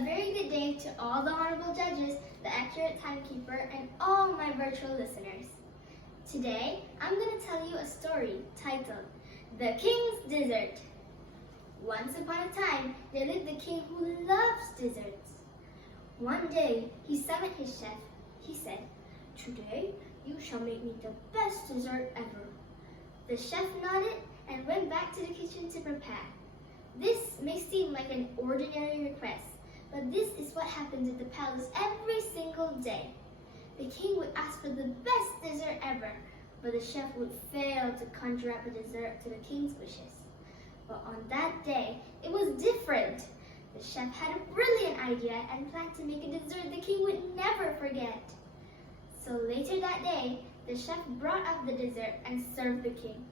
A very good day to all the honorable judges, the accurate timekeeper, and all my virtual listeners. Today, I'm going to tell you a story titled, The King's Dessert. Once upon a time, there lived a king who loves desserts. One day, he summoned his chef. He said, "Today, you shall make me the best dessert ever." The chef nodded and went back to the kitchen to prepare. This may seem like an ordinary request, but this is what happens at the palace every single day. The king would ask for the best dessert ever, but the chef would fail to conjure up a dessert to the king's wishes. But on that day, it was different. The chef had a brilliant idea and planned to make a dessert the king would never forget. So later that day, the chef brought up the dessert and served the king.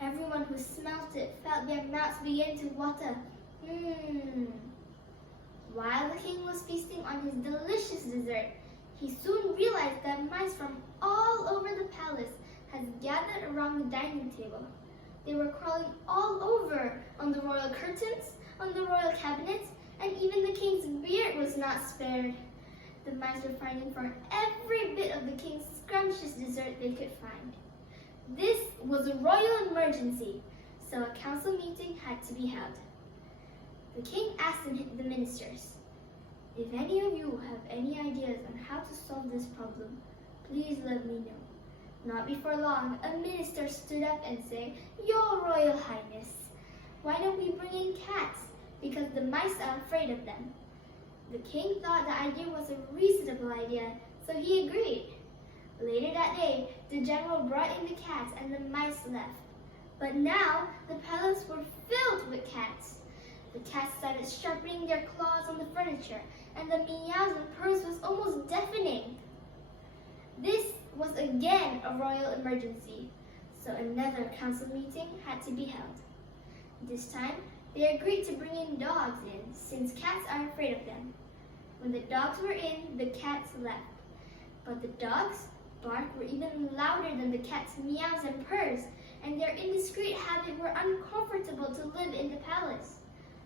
Everyone who smelt it felt their mouths begin to water. While the king was feasting on his delicious dessert, he soon realized that mice from all over the palace had gathered around the dining table. They were crawling all over, on the royal curtains, on the royal cabinets, and even the king's beard was not spared. The mice were finding for every bit of the king's scrumptious dessert they could find. This was a royal emergency, so a council meeting had to be held. The king asked the ministers, "If any of you have any ideas on how to solve this problem, please let me know." Not before long, a minister stood up and said, "Your Royal Highness, why don't we bring in cats? Because the mice are afraid of them." The king thought the idea was a reasonable idea, so he agreed. Later that day, the general brought in the cats and the mice left. But now, the palace were filled with cats. The cats started sharpening their claws on the furniture, and the meows and purrs was almost deafening. This was again a royal emergency, so another council meeting had to be held. This time, they agreed to bring in dogs since cats are afraid of them. When the dogs were in, the cats left. But the dogs' bark were even louder than the cats' meows and purrs, and their indiscreet habit were uncomfortable to live in the palace.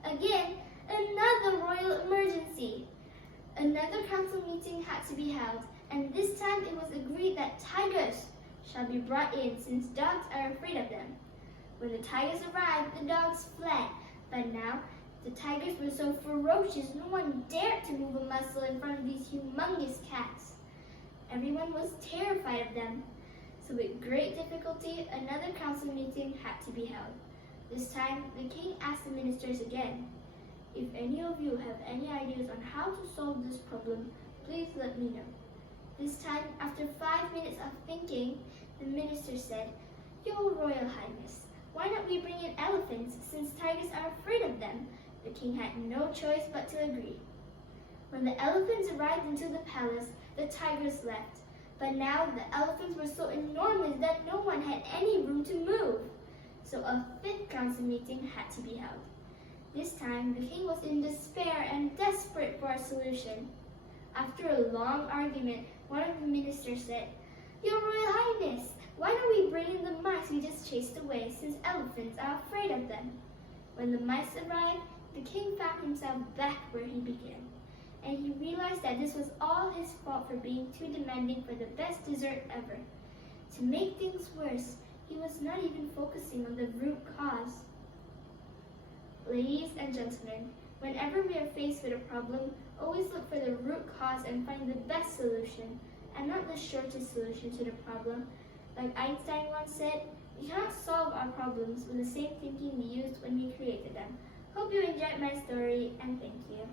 Again, another royal emergency. Another council meeting had to be held, and this time it was agreed that tigers shall be brought in since dogs are afraid of them. When the tigers arrived, the dogs fled, but now the tigers were so ferocious no one dared to move a muscle in front of these humongous cats. Everyone was terrified of them, so with great difficulty, another council meeting had to be held. This time, the king asked the ministers again, "If any of you have any ideas on how to solve this problem, please let me know." This time, after 5 minutes of thinking, the minister said, "Your Royal Highness, why not we bring in elephants since tigers are afraid of them?" The king had no choice but to agree. When the elephants arrived into the palace, the tigers left. But now the elephants were so enormous that no one had any room to move. So a fifth council meeting had to be held. This time, the king was in despair and desperate for a solution. After a long argument, one of the ministers said, "Your Royal Highness, why don't we bring in the mice we just chased away since elephants are afraid of them?" When the mice arrived, the king found himself back where he began, and he realized that this was all his fault for being too demanding for the best dessert ever. To make things worse, he was not even focusing on the root cause. Ladies and gentlemen, whenever we are faced with a problem, always look for the root cause and find the best solution, and not the shortest solution to the problem. Like Einstein once said, we cannot solve our problems with the same thinking we used when we created them. Hope you enjoyed my story, and thank you.